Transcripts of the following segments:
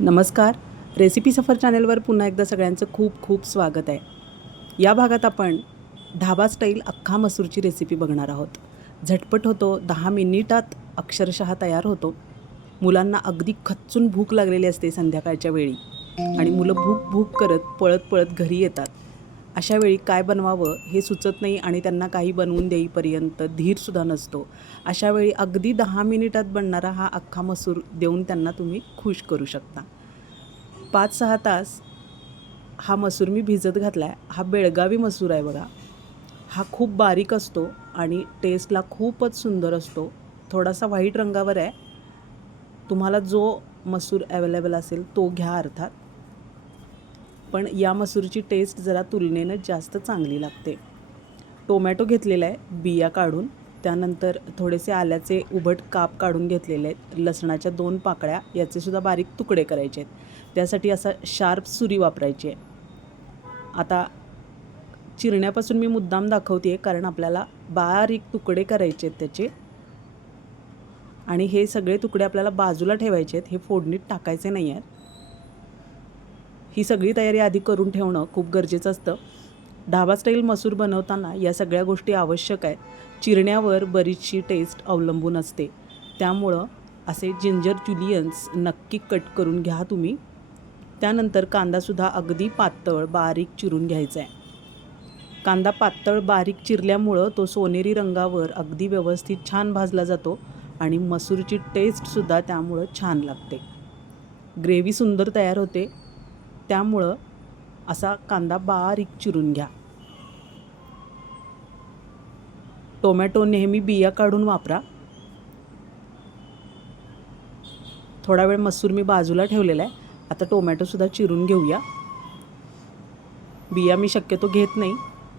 नमस्कार. रेसिपी सफर चॅनेलवर पुन्हा एकदा सगळ्यांचं खूप खूप स्वागत आहे. या भागात आपण धाबा स्टाईल अख्खा मसूरची रेसिपी बघणार आहोत. झटपट होतो दहा मिनिटात अक्षरशः तयार होतो. मुलांना अगदी खच्चून भूक लागलेली असते संध्याकाळच्या वेळी. आणि मुलं भूक भूक करत पळत पळत घरी येतात. अशा वेळी काय बनवावं हे सुचत नाही आणि त्यांना काही बनवून देईपर्यंत धीरसुद्धा नसतो. अशा वेळी अगदी दहा मिनिटात बनणारा हा अख्खा मसूर देऊन त्यांना तुम्ही खुश करू शकता. पाच सहा तास हा मसूर मी भिजत घातला आहे हा बेळगावी मसूर आहे बघा. हा खूप बारीक असतो आणि टेस्टला खूपच सुंदर असतो. थोडासा व्हाईट रंगावर आहे. तुम्हाला जो मसूर अवेलेबल असेल तो घ्या अर्थात. पण या मसूरची टेस्ट जरा तुलनेनं जास्त चांगली लागते. टोमॅटो घेतलेला आहे बिया काढून. त्यानंतर थोडेसे आल्याचे उभट काप काढून घेतलेले आहेत. लसणाच्या दोन पाकळ्या याचेसुद्धा बारीक तुकडे करायचे आहेत. त्यासाठी असा शार्प सुरी वापरायची आहे. आता चिरण्यापासून मी मुद्दाम दाखवते कारण आपल्याला बारीक तुकडे करायचे आहेत त्याचे. आणि हे सगळे तुकडे आपल्याला बाजूला ठेवायचे आहेत. हे फोडणीत टाकायचे नाही आहेत ही सगळी तयारी आधी करून ठेवणं खूप गरजेचं असतं. ढाबा स्टाईल मसूर बनवताना या सगळ्या गोष्टी आवश्यक आहेत. चिरण्यावर बरीचशी टेस्ट अवलंबून असते. त्यामुळं असे जिंजर चुलियन्स नक्की कट करून घ्या तुम्ही. त्यानंतर कांदासुद्धा अगदी पातळ बारीक चिरून घ्यायचा आहे. कांदा पातळ बारीक चिरल्यामुळं तो सोनेरी रंगावर अगदी व्यवस्थित छान भाजला जातो आणि मसूरची टेस्टसुद्धा त्यामुळं छान लागते. ग्रेव्ही सुंदर तयार होते. त्यामुळं असा कांदा बारीक चिरून घ्या. टोमॅटो नेहमी बिया काढून वापरा. थोडा वेळ मसूर मी बाजूला ठेवलेला आहे. आता टोमॅटोसुद्धा चिरून घेऊया. बिया मी शक्यतो घेत नाही.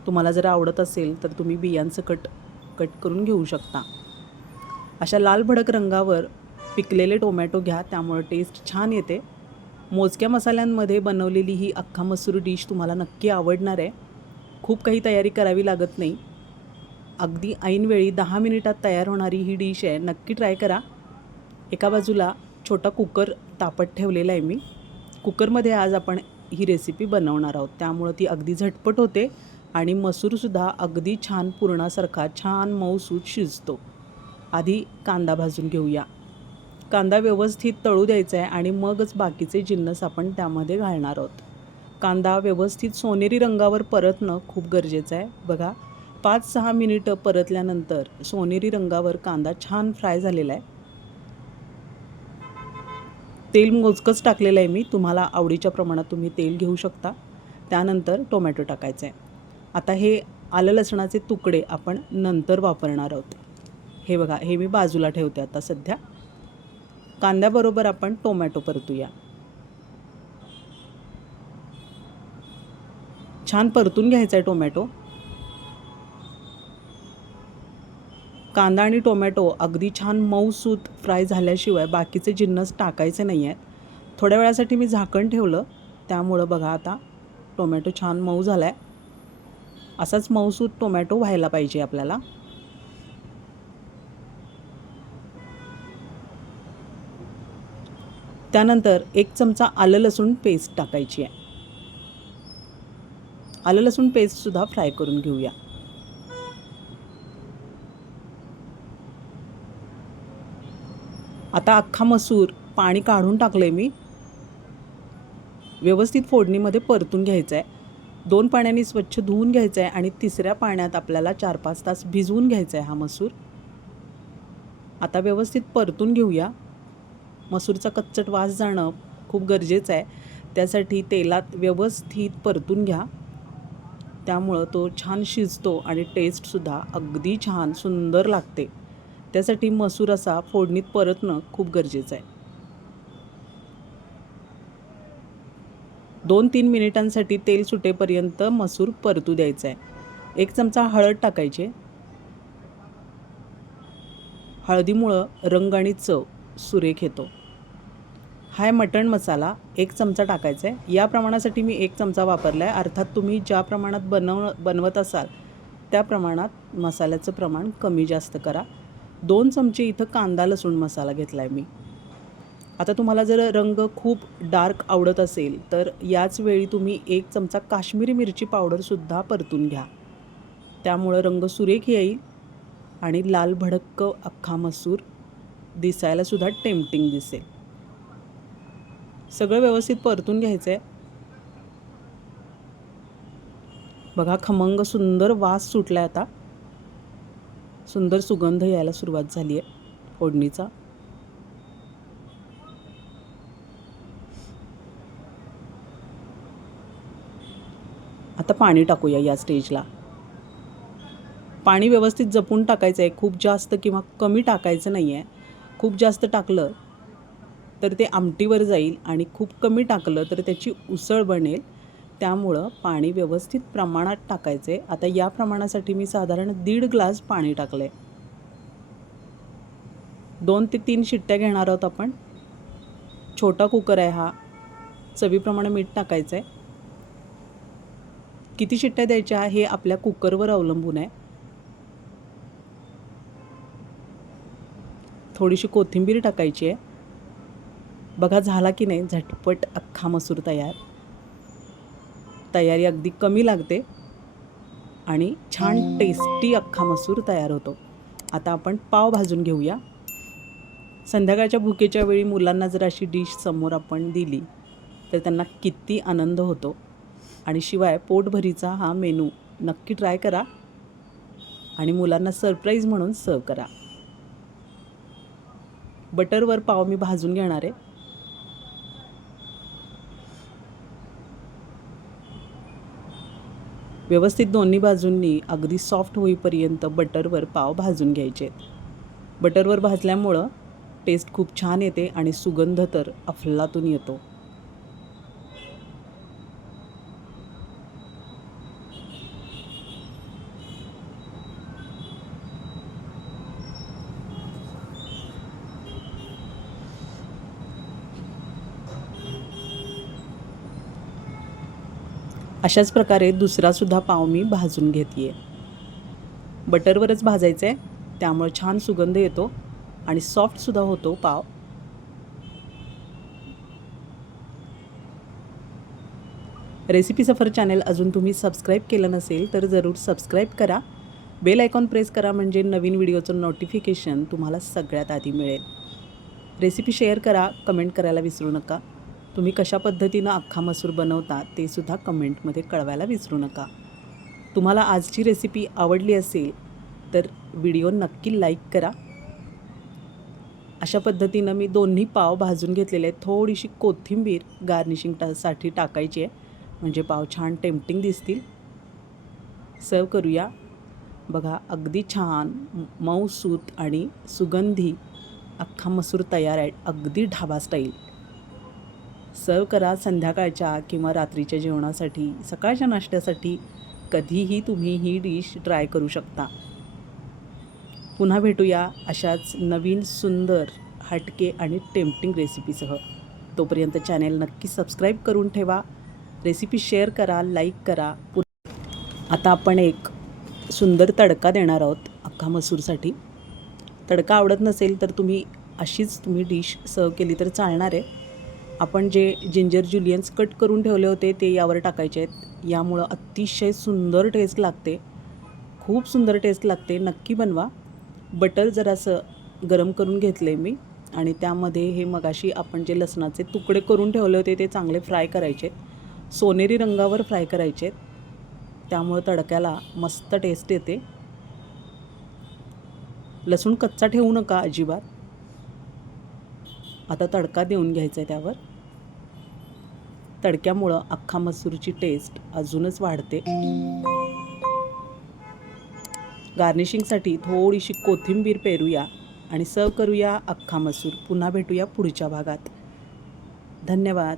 तुम्हाला जर आवडत असेल तर तुम्ही बियांचं कट कट करून घेऊ शकता. अशा लाल भडक रंगावर पिकलेले टोमॅटो घ्या त्यामुळे टेस्ट छान येते. मोजक्या मसाल्यांमध्ये बनवलेली ही अख्खा मसूर डिश तुम्हाला नक्की आवडणार आहे. खूप काही तयारी करावी लागत नाही. अगदी ऐनवेळी दहा मिनिटात तयार होणारी ही डिश आहे. नक्की ट्राय करा. एका बाजूला छोटा कुकर तापत ठेवलेला आहे मी. कुकरमध्ये आज आपण ही रेसिपी बनवणार आहोत. त्यामुळं ती अगदी झटपट होते आणि मसूरसुद्धा अगदी छान पुरणासारखा छान मऊसूत शिजतो. आधी कांदा भाजून घेऊया. कांदा व्यवस्थित तळू द्यायचा आहे आणि मगच बाकीचे जिन्नस आपण त्यामध्ये घालणार आहोत. कांदा व्यवस्थित सोनेरी रंगावर परतणं खूप गरजेचं आहे बघा पाच सहा मिनिटं परतल्यानंतर सोनेरी रंगावर कांदा छान फ्राय झालेला आहे तेल मोजकंच टाकलेलं आहे मी. तुम्हाला आवडीच्या प्रमाणात तुम्ही तेल घेऊ शकता. त्यानंतर टोमॅटो टाकायचं आहे आता हे आलं लसणाचे तुकडे आपण नंतर वापरणार आहोत. हे बघा हे मी बाजूला ठेवते आता सध्या. कांद्याबरोबर आपण टोमॅटो परतूया. छान परतून घ्यायचा आहे टोमॅटो. कांदा आणि टोमॅटो अगदी छान मऊसूत फ्राय झाल्याशिवाय बाकीचे जिन्नस टाकायचे नाही आहेत थोड्या वेळासाठी मी झाकण ठेवलं. त्यामुळं बघा आता टोमॅटो छान मऊ झाला आहे असाच मऊसूत टोमॅटो व्हायला पाहिजे आपल्याला. त्यानंतर एक चमचा आलं लसूण पेस्ट टाकायची आहे. आलं लसूण पेस्टसुद्धा फ्राय करून घेऊया. आता अख्खा मसूर पाणी काढून टाकलं आहे मी. व्यवस्थित फोडणीमध्ये परतून घ्यायचं आहे दोन पाण्याने स्वच्छ धुवून घ्यायचं आहे आणि तिसऱ्या पाण्यात आपल्याला चार पाच तास भिजवून घ्यायचा आहे हा मसूर. आता व्यवस्थित परतून घेऊया. मसूरचा कच्चट वास जाणं खूप गरजेचं आहे. त्यासाठी तेलात व्यवस्थित परतून घ्या. त्यामुळं तो छान शिजतो आणि टेस्टसुद्धा अगदी छान सुंदर लागते. त्यासाठी मसूर असा फोडणीत परतणं खूप गरजेचं आहे. दोन तीन मिनिटांसाठी तेल सुटेपर्यंत मसूर परतू द्यायचा आहे. एक चमचा हळद टाकायचे. हळदीमुळं रंग आणि चव सुरेख येतो. हा मटण मसाला एक चमचा टाकायचा आहे या प्रमाणासाठी मी एक चमचा वापरला आहे अर्थात तुम्ही ज्या प्रमाणात बनव बनवत असाल त्या प्रमाणात मसाल्याचं प्रमाण कमी जास्त करा. दोन चमचे इथं कांदा लसूण मसाला घेतला आहे मी. आता तुम्हाला जर रंग खूप डार्क आवडत असेल तर याच वेळी तुम्ही एक चमचा काश्मीरी मिरची पावडरसुद्धा परतून घ्या. त्यामुळं रंग सुरेख येईल आणि लाल भडक्क अख्खा मसूर दिसायलासुद्धा टेम्पटिंग दिसेल. सगळं व्यवस्थित परतून घ्यायचं आहे बघा खमंग सुंदर वास सुटला आता. सुंदर सुगंध यायला सुरुवात झाली आहे फोडणीचा. आता पाणी टाकूया या स्टेजला. पाणी व्यवस्थित जपून टाकायचं आहे खूप जास्त किंवा कमी टाकायचं नाही आहे खूप जास्त टाकलं तर ते आमटीवर जाईल आणि खूप कमी टाकलं तर त्याची उसळ बनेल. त्यामुळं पाणी व्यवस्थित प्रमाणात टाकायचं आहे आता या प्रमाणासाठी मी साधारण दीड ग्लास पाणी टाकलं आहे दोन ते तीन शिट्ट्या घेणार आहोत आपण. छोटा कुकर आहे हा. चवीप्रमाणे मीठ टाकायचं आहे किती शिट्ट्या द्यायच्या हे आपल्या कुकरवर अवलंबून आहे. थोडीशी कोथिंबीर टाकायची आहे. बघा झाला की नाही झटपट अख्खा मसूर तयार. तयारी अगदी कमी लागते आणि छान टेस्टी अख्खा मसूर तयार होतो. आता आपण पाव भाजून घेऊया. संध्याकाळच्या भुकेच्या वेळी मुलांना जर अशी डिश समोर आपण दिली तर त्यांना किती आनंद होतो. आणि शिवाय पोटभरीचा हा मेनू नक्की ट्राय करा आणि मुलांना सरप्राईज म्हणून सर्व करा. बटरवर पाव मी भाजून घेणार आहे. व्यवस्थित दोन्ही बाजूंनी अगदी सॉफ्ट होईपर्यंत बटरवर पाव भाजून घ्यायचे. आहेत बटरवर भाजल्यामुळं टेस्ट खूप छान येते आणि सुगंध तर अफलातून येतो. अशाच प्रकारे दुसरासुद्धा पाव मी भाजून घेते आहे बटरवरच भाजायचं आहे त्यामुळे छान सुगंध येतो आणि सॉफ्टसुद्धा होतो पाव. रेसिपी सफर चॅनेल अजून तुम्ही सबस्क्राईब केलं नसेल तर जरूर सबस्क्राईब करा. बेल आयकॉन प्रेस करा म्हणजे नवीन व्हिडिओचं नोटिफिकेशन तुम्हाला सगळ्यात आधी मिळेल. रेसिपी शेअर करा कमेंट करायला विसरू नका. तुम्ही कशा पद्धतीनं अख्खा मसूर बनवता ते सुद्धा कमेंटमध्ये कळवायला विसरू नका. तुम्हाला आजची रेसिपी आवडली असेल तर व्हिडिओ नक्की लाईक करा. अशा पद्धतीनं मी दोन्ही पाव भाजून घेतलेले आहेत. थोडीशी कोथिंबीर गार्निशिंगसाठी टाकायची आहे. म्हणजे पाव छान टेम्पटिंग दिसतील. सर्व करूया. बघा अगदी छान मऊसूत आणि सुगंधी अख्खा मसूर तयार आहे. अगदी ढाबा स्टाईल सर्व करा संध्याकाळच्या किंवा रात्रीच्या जेवणासाठी सकाळच्या नाश्त्यासाठी कधीही तुम्ही ही डिश ट्राय करू शकता. पुन्हा भेटूया अशाच नवीन सुंदर हटके आणि टेम्पटिंग रेसिपीसह. तोपर्यंत चॅनेल नक्की सबस्क्राईब करून ठेवा. रेसिपी शेअर करा लाईक करा. आता आपण एक सुंदर तडका देणार आहोत अख्खा मसूरसाठी. तडका आवडत नसेल तर तुम्ही अशीच तुम्ही डिश सर्व केली तर चालणार आहे. आपण जे जिंजर जुलियन्स कट करून ठेवले होते ते यावर टाकायचे आहेत. यामुळं अतिशय सुंदर टेस्ट लागते. खूप सुंदर टेस्ट लागते. नक्की बनवा. बटर जरासं गरम करून घेतले मी. आणि त्यामध्ये हे मगाशी आपण जे लसणाचे तुकडे करून ठेवले होते ते चांगले फ्राय करायचे सोनेरी रंगावर फ्राय करायचे त्यामुळं तडक्याला मस्त टेस्ट येते. लसूण कच्चा ठेवू नका अजिबात. आता तडका देऊन घ्यायचा आहे त्यावर. तडक्यामुळं अख्खा मसूरची टेस्ट अजूनच वाढते. गार्निशिंगसाठी थोडीशी कोथिंबीर पेरूया आणि सर्व करूया अख्खा मसूर. पुन्हा भेटूया पुढच्या भागात. धन्यवाद.